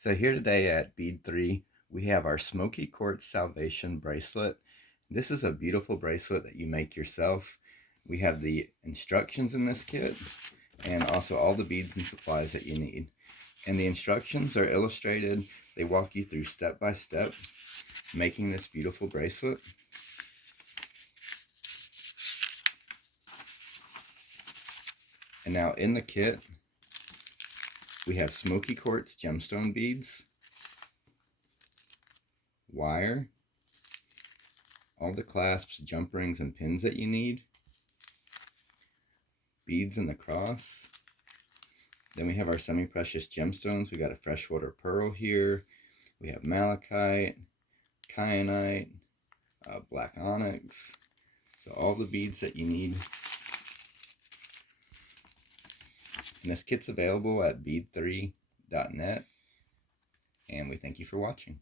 So here today at Bead3, we have our Smoky Quartz Salvation bracelet. This is a beautiful bracelet that you make yourself. We have the instructions in this kit and also all the beads and supplies that you need. And the instructions are illustrated. They walk you through step by step making this beautiful bracelet. And now in the kit, we have Smoky Quartz Gemstone Beads, wire, all the clasps, jump rings, and pins that you need, beads in the cross. Then we have our semi-precious gemstones. We got a Freshwater Pearl here. We have Malachite, Kyanite, Black Onyx. So all the beads that you need. And this kit's available at bead3.net. And we thank you for watching.